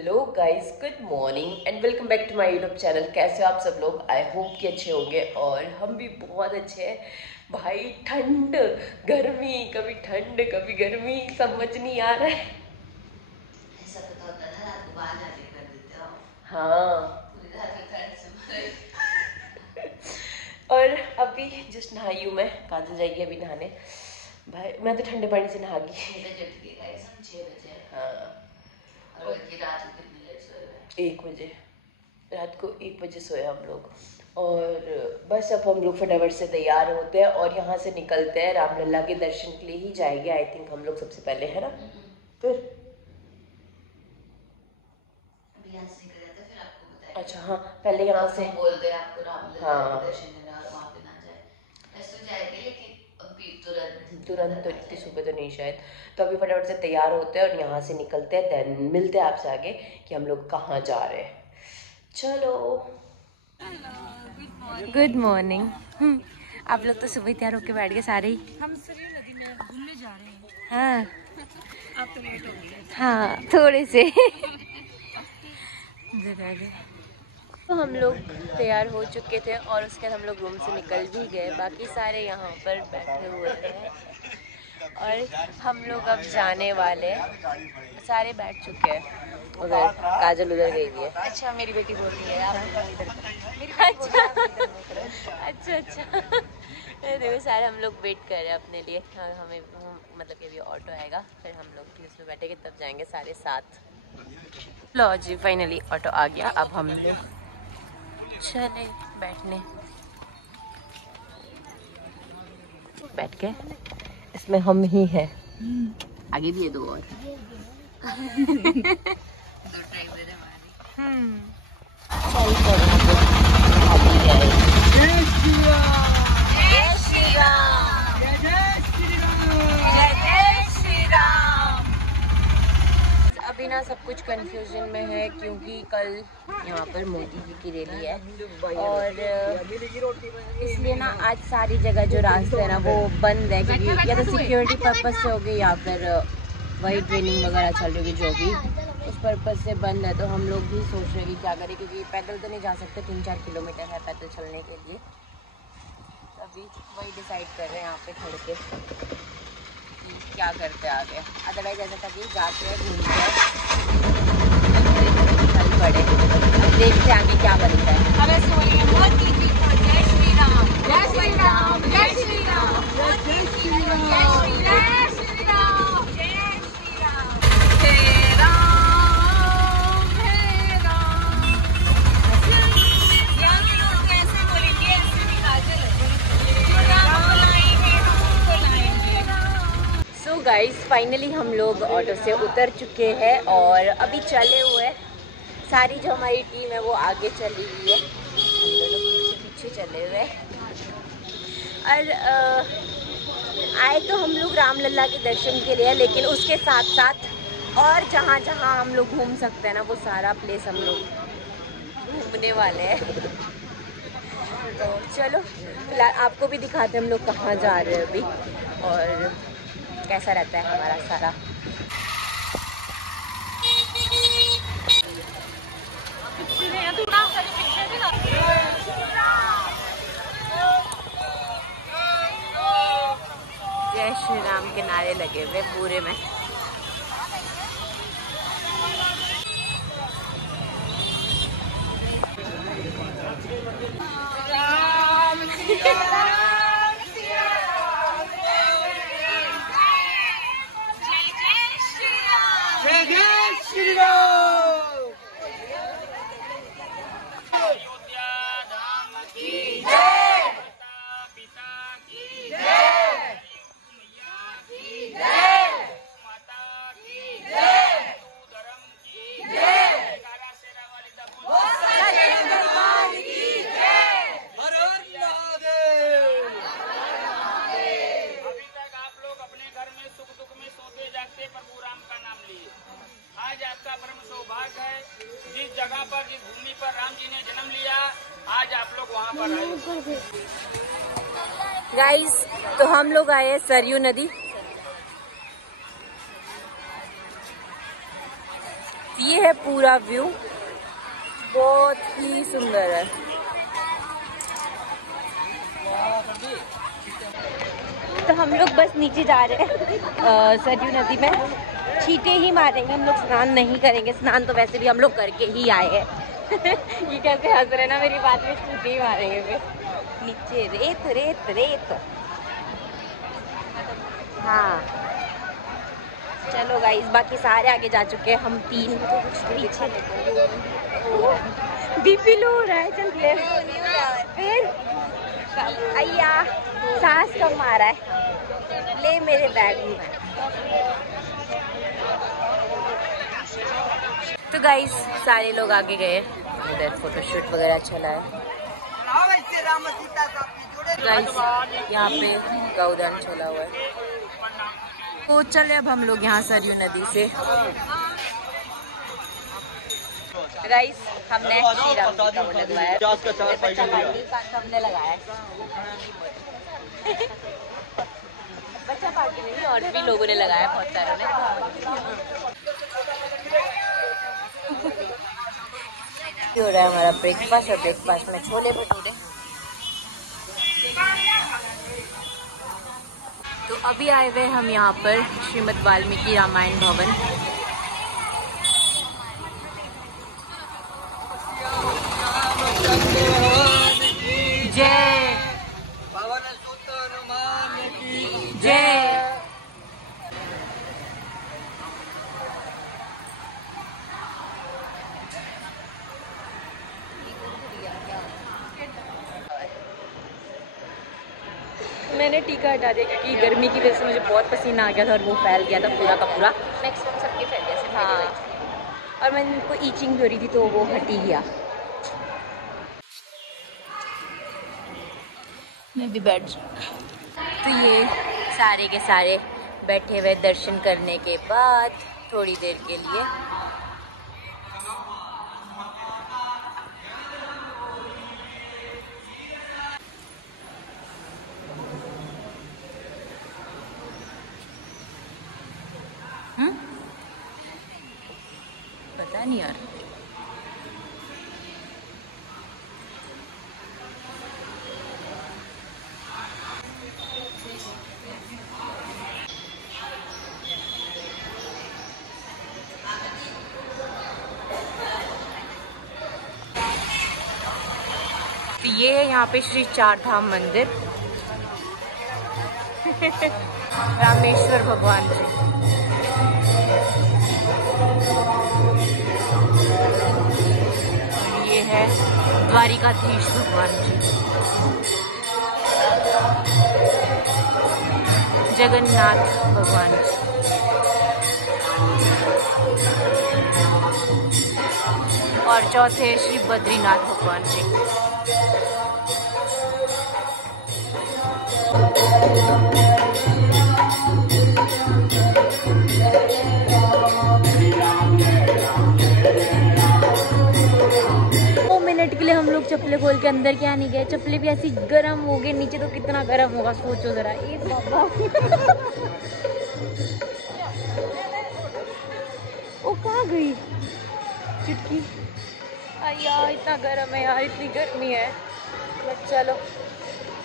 Hello guys, good morning and welcome back to my YouTube channel. कैसे हो आप सब लोग? आई होप कि अच्छे होंगे और हम भी बहुत अच्छे हैं। भाई ठंड गर्मी, कभी ठंड कभी गर्मी, समझ नहीं आ रहा है। ऐसा पता होता है ना, रात को बाहर जाके कर देते हो। हाँ पूरी रात को ठंड से मरे। और अभी जस्ट नहाई हूँ मैं। काजल जाएगी अभी नहाने। भाई मैं तो ठंडे पानी से नहा गई। 6 बजे उठ के गए, हम 6 बजे। हाँ और बल्कि रात को कितने लेट सोए हुए? 1 बजे, रात को 1 बजे सोए हम लोग। और बस अब हम लोग फटाफट से तैयार होते हैं और यहाँ से निकलते हैं। रामलला के दर्शन के लिए ही जाएंगे आई थिंक हम लोग सबसे पहले, है ना? फिर अभी यहाँ से निकल जाते, फिर आपको बताएंगे। अच्छा हाँ, पहले यहाँ से बोल दे आपको रामलला हाँ के दर्शन करना और वहाँ पे ना जाए। ऐसे तो जाएंगे लेकिन अभी तुरंत तो इतनी सुबह तो नहीं शायद। तो अभी फटाफट से तैयार होते हैं और यहाँ से निकलते हैं। देन मिलते हैं आपसे आगे कि हम लोग कहाँ जा रहे हैं। चलो गुड मॉर्निंग। आप लोग तो सुबह तैयार होके बैठ गए सारे ही। हम सरयू नदी में घूमने जा रहे हैं। हाँ आप तो लेट हो गए। हाँ थोड़े से। तो हम लोग तैयार हो चुके थे और उसके बाद हम लोग रूम से निकल भी गए। बाकी सारे यहाँ पर बैठे हुए हैं और हम लोग अब जाने वाले। सारे बैठ चुके हैं। उधर काजल उधर गई हुई है। अच्छा, मेरी बेटी बोल रही है आप इधर अच्छा अच्छा। देखो सारे हम लोग वेट कर रहे हैं अपने लिए। हमें मतलब कि अभी ऑटो आएगा, फिर हम लोग इसमें बैठेंगे, तब जाएंगे सारे साथ। लो जी, फाइनली ऑटो आ गया। अब हम लोग चले बैठने। बैठ के इसमें हम ही हैं। आगे भी है दो और। दो ड्राइवर हमारे। चल कर अभी गए। जय श्री राम, जय श्री राम, जय श्री राम, जय श्री राम। अभी ना सब कुछ कंफ्यूजन में है क्योंकि कल यहाँ पर मोदी जी की रैली है और इसलिए ना आज सारी जगह जो रास्ते है ना वो बंद है, क्योंकि या तो सिक्योरिटी पर्पज से होगी या फिर वही ट्रेनिंग वगैरह चल रही होगी, जो भी उस पर्पज से बंद है। तो हम लोग भी सोच रहे हैं कि क्या करें, क्योंकि पैदल तो नहीं जा सकते। 3-4 किलोमीटर है पैदल चलने के लिए। तो अभी वही डिसाइड कर रहे हैं यहाँ पे खड़ के कि क्या करते हैं आगे। अदरवाइज ऐसा था कि जाते हैं घूमते हैं चल पड़े। अब देखते हैं आगे क्या बनता है। अरे सोनिया मोदी जी को जय श्री राम, जय श्री राम, जय श्री राम, जय श्री राम, जय श्री राम, जय श्री राम, हे राम, हे राम। यार लोग कैसे बोलेंगे, ऐसे भी काजल जो राम को लाएंगे हम को लाएंगे। सो गाइस, फाइनली हम लोग ऑटो से उतर चुके हैं और अभी चले हुए हैं। सारी जो हमारी टीम है वो आगे चली हुई है, हम दोनों पीछे पीछे चले हुए हैं। और आए तो हम लोग रामलला के दर्शन के लिए, लेकिन उसके साथ साथ और जहाँ जहाँ हम लोग घूम सकते हैं ना वो सारा प्लेस हम लोग घूमने वाले हैं। तो चलो फिलहाल आपको भी दिखाते हैं हम लोग कहाँ जा रहे हैं अभी और कैसा रहता है हमारा सारा। जय श्री राम के नारे लगे हुए पूरे में। राम सिया राम, सिया राम, जय जय श्री राम, जय जय श्री राम। अयोध्या धाम की जय, पिता की जय, मैया की जय, माता की जय, हिंदू धर्म की जय, काला शेरा वाली दरबार की जय। हर हर महादेव। अभी तक आप लोग अपने घर में सुख दुख में सोते जागते प्रभु राम का नाम लिए। आज आपका परम सौभाग्य है, जिस जगह पर जिस भूमि पर राम जी ने जन्म लिया, आज आप लोग वहाँ पर आए। गाइस, तो हम लोग आए हैं सरयू नदी। ये है पूरा व्यू, बहुत ही सुंदर है। तो हम लोग बस नीचे जा रहे हैं सरयू नदी में, छींटे ही मारेंगे हम लोग, स्नान नहीं करेंगे। स्नान तो वैसे भी हम लोग करके ही आए हैं। ये कैसे हंस रहे ना मेरी बात में, छींटे ही मारेंगे फिर। नीचे रेत रेत रेत। हाँ चलो गाइस, बाकी सारे आगे जा चुके हैं, हम 3 पीछे। बीपी लो हो रहा है, चल ले फिर। अय्या सांस कम आ रहा है, ले मेरे बैग में। तो गाइस सारे लोग आगे गए, उधर फोटोशूट वगैरह चला है। गाइस यहाँ पे गौदान चला हुआ है। तो चले अब हम लोग यहाँ सरयू नदी से। गाइस हमने श्री राम जी का वो लगवाया, बच्चा पार्टी का सबने लगाया। बच्चा पार्टी में भी और भी लोगों ने लगाया, बहुत सारों ने। हो रहा है हमारा ब्रेकफास्ट, और ब्रेकफास्ट में छोले भटूरे। तो अभी आए हुए हम यहाँ पर श्रीमद् वाल्मीकि रामायण भवन। जय जय। मैंने टीका हटा दिया क्योंकि गर्मी की वजह से मुझे बहुत पसीना आ गया था और वो फैल गया था पूरा का पूरा। मैक्सिमम सबके फैल गया था। हाँ, और मैंने को ईचिंग हो रही थी तो वो हट ही गया। मैं भी बैठ जाऊँ। तो ये सारे के सारे बैठे हुए दर्शन करने के बाद थोड़ी देर के लिए पता नहीं यार। तो ये है यहाँ पे श्री चार धाम मंदिर। रामेश्वर भगवान जी। ये है द्वारिकाधीश भगवान जी। जगन्नाथ भगवान जी। और चौथे श्री बद्रीनाथ भगवान जी। मिनट के लिए हम लोग चप्पलें खोल के अंदर क्या नहीं गए, चप्पलें भी ऐसी गर्म हो गई, नीचे तो कितना गर्म होगा सोचो जरा। ये बाबा वो कहाँ गई चुटकी? यार इतना गर्म है यार, इतनी गर्मी है। बट चलो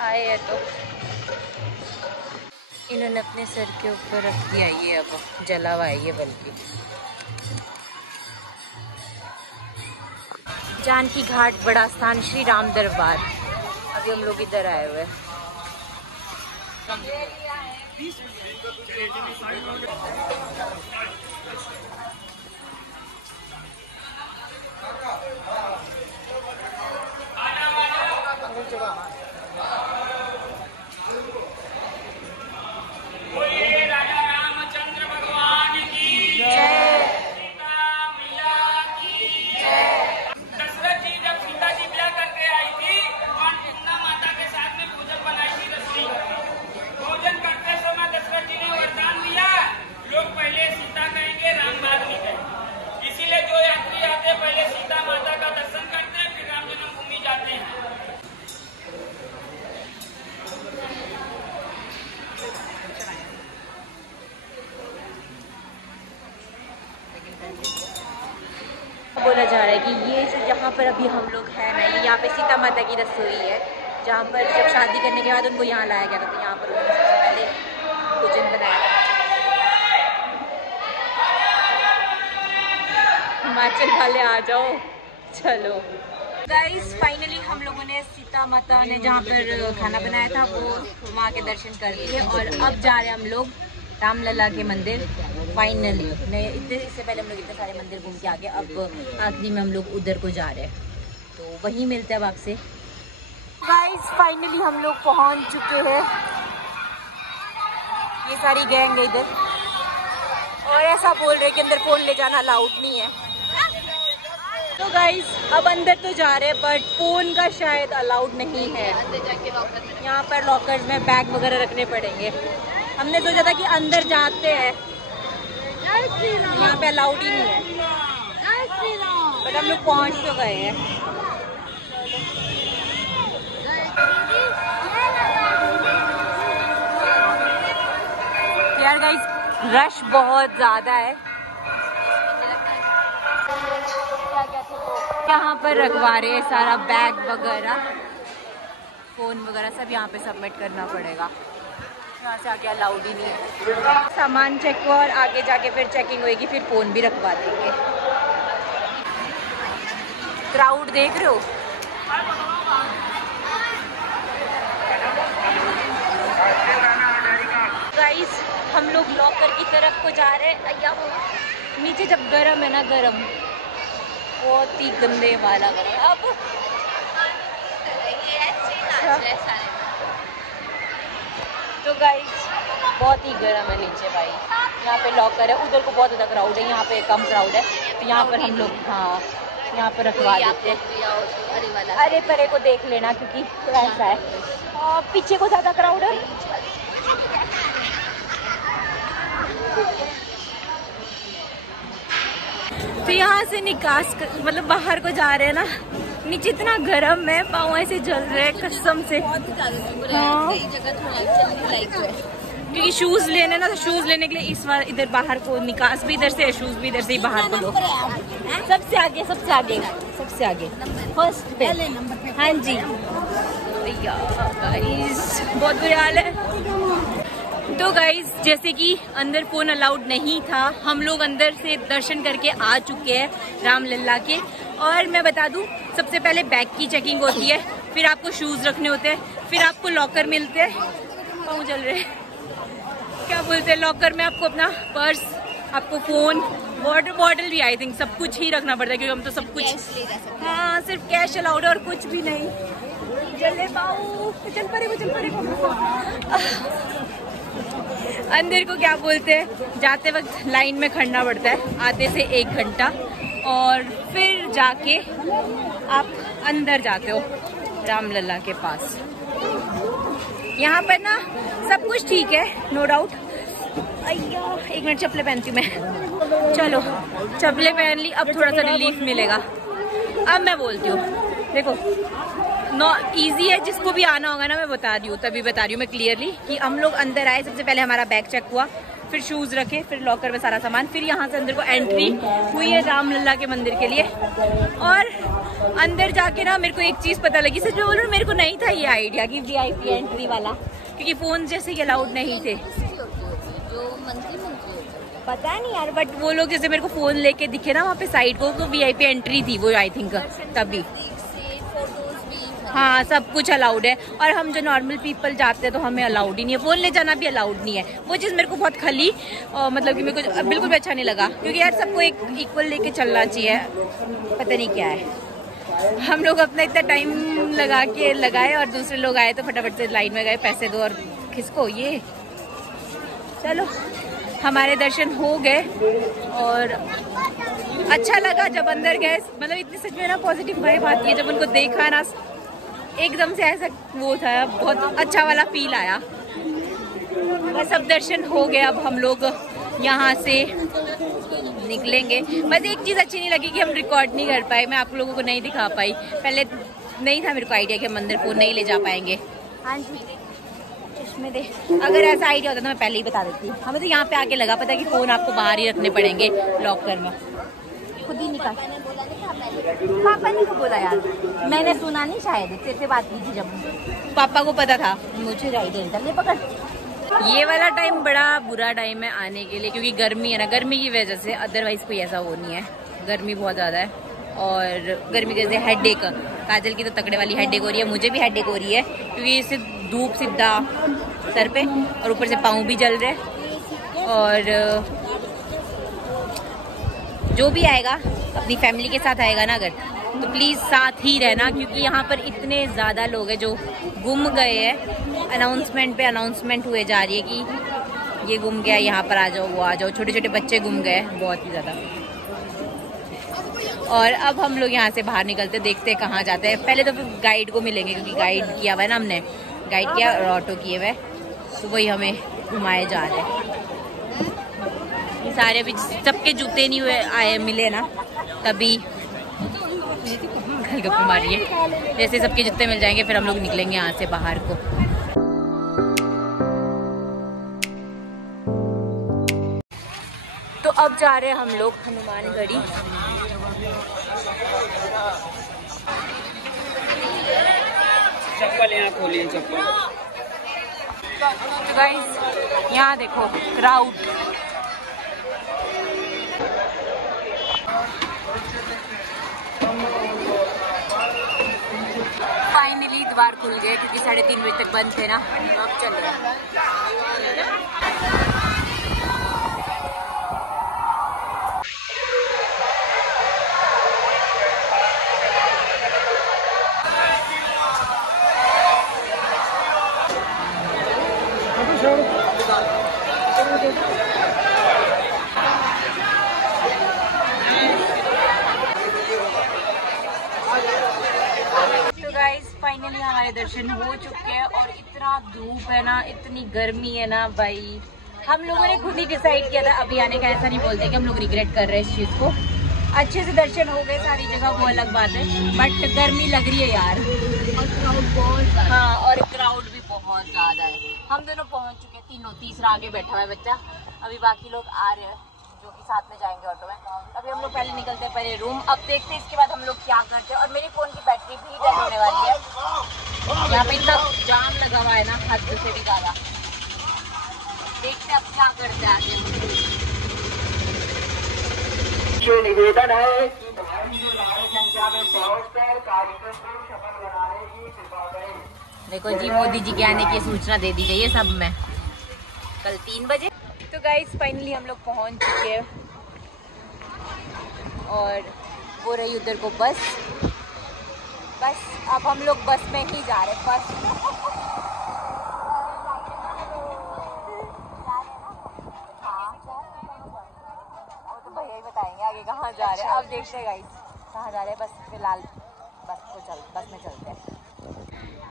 आए हैं तो। इन्होंने अपने सर के ऊपर रख दिया ये, अब जला हुआ है ये बल्कि। जानकी घाट बड़ा स्थान श्री राम दरबार। अभी हम लोग इधर आए हुए हैं। बोला जा रहा है कि ये जो यहाँ पर अभी हम लोग हैं ना, ये यहाँ पे सीता माता की रसोई है, जहाँ पर जब शादी करने के बाद उनको यहाँ लाया गया था, तो यहाँ पर उन्होंने सबसे पहले भोजन बनाया था। हिमाचल वाले आ जाओ। चलो गाइस, फाइनली हम लोगों ने सीता माता ने जहाँ पर खाना बनाया था वो वहाँ के दर्शन कर लिए, और अब जा रहे हैं हम लोग रामलला के मंदिर। फाइनली इससे पहले हम लोग इतने सारे मंदिर घूम के आ गए, अब आखिरी में हम लोग उधर को जा रहे हैं, तो वहीं मिलते हैं अब आपसे। गाइस, फाइनली हम लोग पहुँच चुके हैं। ये सारी गैंग है इधर, और ऐसा बोल रहे कि अंदर फोन ले जाना अलाउड नहीं है। तो गाइस, अब अंदर तो जा रहे हैं, बट फोन का शायद अलाउड नहीं है। अंदर जाके लॉकर, यहाँ पर लॉकर्स में बैग वगैरह रखने पड़ेंगे। हमने सोचा था कि अंदर जाते हैं, यहाँ पे अलाउड ही नहीं है, बट हम लोग पहुँच तो गए हैं। यार गाइस, रश बहुत ज़्यादा है। यहाँ पर रखवा रहे हैं सारा बैग वगैरह, फ़ोन वगैरह सब यहाँ पे सबमिट करना पड़ेगा, यहाँ से आगे अलाउड ही नहीं है। सामान चेक हुआ और आगे जाके फिर चेकिंग होएगी, फिर फ़ोन भी रखवा देंगे। क्राउड देख रहे हो? गाइस, हम लोग लॉकर की तरफ को जा रहे हैं। नीचे जब गरम है ना, गरम बहुत ही गंदे वाला गरम। अब तो गाइस, बहुत ही गर्म है नीचे भाई। यहाँ पे लॉकर है, उधर को बहुत ज़्यादा क्राउड है, यहाँ पे कम क्राउड है, तो यहाँ पर हम लोग हाँ यहाँ पर रखवा देते हैं। अरे परे को देख लेना, क्योंकि थोड़ा ऐसा है, पीछे को ज़्यादा क्राउड है। तो यहाँ से निकास मतलब बाहर को जा रहे हैं ना, नीचे इतना गर्म है, पाँव ऐसे जल रहे हैं कसम से। हाँ, क्योंकि शूज लेने ना, तो शूज लेने के लिए इस बार इधर बाहर को निकास भी इधर से है, शूज भी इधर से ही बाहर को लो। सबसे आगे, सबसे आगे, सबसे आगे, फर्स्ट पे। हाँ जी गाइस, बहुत बुरा हाल है। तो गाइस, जैसे कि अंदर फोन अलाउड नहीं था, हम लोग अंदर से दर्शन करके आ चुके हैं रामलला के। और मैं बता दूं, सबसे पहले बैग की चेकिंग होती है, फिर आपको शूज रखने होते हैं, फिर आपको लॉकर मिलते हैं। पाँव चल रहे, क्या बोलते हैं, लॉकर में आपको अपना पर्स, आपको फोन, वाटर बॉटल भी आई थिंक सब कुछ ही रखना पड़ता है, क्योंकि हम तो सब कुछ, हाँ सिर्फ कैश अलाउड है और कुछ भी नहीं। चले पाओ, चल पड़े वो, चल पड़े। अंदर को क्या बोलते हैं, जाते वक्त लाइन में खड़ना पड़ता है, आते से 1 घंटा, और फिर जाके आप अंदर जाते हो रामलला के पास। यहाँ पर ना सब कुछ ठीक है, नो डाउट। अय्या, 1 मिनट, चप्पलें पहनती हूँ मैं। चलो चप्पलें पहन ली, अब थोड़ा सा रिलीफ मिलेगा। अब मैं बोलती हूँ, देखो इजी है, जिसको भी आना होगा ना, मैं बता रही हूँ, तभी बता रही हूँ मैं क्लियरली कि हम लोग अंदर आए, सबसे पहले हमारा बैग चेक हुआ, फिर शूज रखे, फिर लॉकर में सारा सामान, फिर यहाँ से अंदर को एंट्री हुई है रामलला के मंदिर के लिए। और अंदर जाके ना मेरे को एक चीज़ पता लगी, सच में बोल रही हूँ, मेरे को नहीं था ये आइडिया कि VIP एंट्री वाला, क्योंकि फ़ोन जैसे ही अलाउड नहीं थे। पता नहीं यार, बट वो लोग जैसे मेरे को फ़ोन लेके दिखे ना वहाँ पे साइड को, तो VIP एंट्री थी वो, आई थिंक तभी। हाँ, सब कुछ अलाउड है, और हम जो नॉर्मल पीपल जाते हैं तो हमें अलाउड ही नहीं है, फ़ोन ले जाना भी अलाउड नहीं है। वो चीज़ मेरे को बहुत खली, और मतलब कि मेरे को बिल्कुल भी अच्छा नहीं लगा, क्योंकि यार सबको एक इक्वल लेके चलना चाहिए। पता नहीं क्या है, हम लोग अपना इतना टाइम लगा के लगाए, और दूसरे लोग आए तो फटाफट से लाइन में गए, पैसे दो और खिसको ये। चलो, हमारे दर्शन हो गए और अच्छा लगा जब अंदर गए। मतलब इतनी सच में ना पॉजिटिव वाइब आती है जब उनको देखा ना, एकदम से ऐसा वो था, बहुत अच्छा वाला फील आया। बस अब दर्शन हो गए, अब हम लोग यहाँ से निकलेंगे। बस एक चीज़ अच्छी नहीं लगी कि हम रिकॉर्ड नहीं कर पाए, मैं आप लोगों को नहीं दिखा पाई। पहले नहीं था मेरे को आइडिया कि हम अंदर फोन नहीं ले जा पाएंगे। हाँ जी, चश्मे दे। अगर ऐसा आइडिया होता तो मैं पहले ही बता देती। हमें तो यहाँ पे आके लगा पता कि फ़ोन आपको बाहर ही रखने पड़ेंगे लॉकर में। खुद ही निकाल। पापा ने तो बोला यार, मैंने सुना नहीं, शायद तेरे से बात की थी जब। पापा को पता था मुझे राइड ले पकड़। ये वाला टाइम बड़ा बुरा टाइम है आने के लिए, क्योंकि गर्मी है ना, गर्मी की वजह से, अदरवाइज कोई ऐसा वो नहीं है। गर्मी बहुत ज़्यादा है और गर्मी की वजह से हेडेक, काजल की तो तकड़े वाली हेडेक हो रही है, मुझे भी हेडेक हो रही है क्योंकि इससे धूप सीधा सर पे और ऊपर से पाँव भी जल रहे हैं। और जो भी आएगा अपनी फैमिली के साथ आएगा ना अगर, तो प्लीज़ साथ ही रहना, क्योंकि यहाँ पर इतने ज़्यादा लोग हैं जो गुम गए हैं। अनाउंसमेंट पे अनाउंसमेंट हुए जा रही है कि ये गुम गया, यहाँ पर आ जाओ, वो आ जाओ, छोटे छोटे बच्चे गुम गए, बहुत ही ज़्यादा। और अब हम लोग यहाँ से बाहर निकलते, देखते हैं कहाँ जाते हैं। पहले तो फिर गाइड को मिलेंगे, क्योंकि गाइड किया हुआ है ना हमने, गाइड किया और ऑटो किए हुए, तो वही हमें घुमाए जा रहे हैं। सारे भी सबके जूते नहीं हुए आए मिले ना, तभी गप्पे मार रही है। जैसे सबके जूते मिल जाएंगे फिर हम लोग निकलेंगे यहाँ से बाहर को। तो अब जा रहे हैं हम लोग हनुमानगढ़ी। चप्पल यहाँ खोलिए, चप्पल। तो गाइस यहाँ देखो क्राउड, फाइनली द्वार खुल गए, क्योंकि 3:30 बजे तक बंद थे ना, तो अब चल रहे हैं। तो गाइस फाइनली हमारे दर्शन हो चुके हैं और इतना धूप है ना, इतनी गर्मी है ना भाई। हम लोगों ने खुद ही डिसाइड किया था अभी आने का, ऐसा नहीं बोलते कि हम लोग रिग्रेट कर रहे हैं इस चीज़ को। अच्छे से दर्शन हो गए सारी जगह, वो अलग बात है, बट गर्मी लग रही है यार, और क्राउड बहुत, हाँ, और क्राउड भी बहुत ज़्यादा है। हम दोनों पहुँच चुके हैं, तीनों, तीसरा आगे बैठा हुआ है बच्चा, अभी बाकी लोग आ रहे हैं जो कि साथ में जाएंगे ऑटो में। अभी हम लोग पहले निकलते हैं पहले रूम, अब देखते हैं इसके बाद हम लोग क्या करते हैं। और मेरी फ़ोन की बैटरी भी डेड होने वाली है, यहाँ पे इतना जाम लगा हुआ है ना, हद से भी ज़्यादा। देखते हैं अब क्या करते हैं आगे। निवेदन है कि भारी से भारी संख्या में पहुंचकर कार्यक्रम को सफल बनाने की कृपा करें। देखो जी, मोदी जी के आने की सूचना दे दी गई है सब में, कल 3 बजे। तो गाइस फाइनली हम लोग पहुंच चुके हैं और वो रही उधर को बस अब हम लोग बस में ही जा रहे हैं। बस तो भैया ही बताएंगे आगे कहाँ जा रहे हैं। अब देखते हैं गाइस कहाँ जा रहे हैं। बस फिलहाल बस में चलते हैं।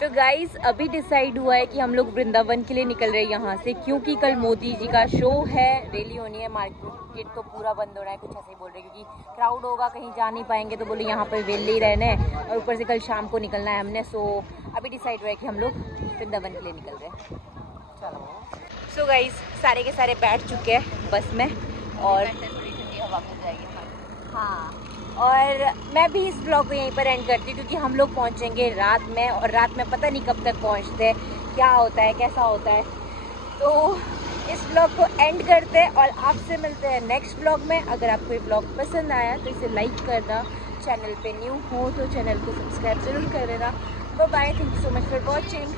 तो गाइस अभी डिसाइड हुआ है कि हम लोग वृंदावन के लिए निकल रहे हैं यहाँ से, क्योंकि कल मोदी जी का शो है, रैली होनी है, मार्केट तो पूरा बंद हो रहा है, कुछ ऐसे ही बोल रहे हैं क्योंकि क्राउड होगा, कहीं जा नहीं पाएंगे, तो बोले यहाँ पर वेले ही रहना है और ऊपर से कल शाम को निकलना है हमने। सो अभी डिसाइड हुआ है कि हम लोग वृंदावन के लिए निकल रहे हैं। चलो सो गाइस सारे के सारे बैठ चुके हैं बस में और हवा मिल जाएगी। हाँ, और मैं भी इस ब्लॉग को यहीं पर एंड करती हूँ, क्योंकि हम लोग पहुँचेंगे रात में और रात में पता नहीं कब तक पहुँचते हैं, क्या होता है, कैसा होता है। तो इस ब्लॉग को एंड करते हैं और आपसे मिलते हैं नेक्स्ट ब्लॉग में। अगर आपको ये ब्लॉग पसंद आया तो इसे लाइक करना, चैनल पे न्यू हो तो चैनल को सब्सक्राइब ज़रूर कर देना। Bye, thank you so much for watching.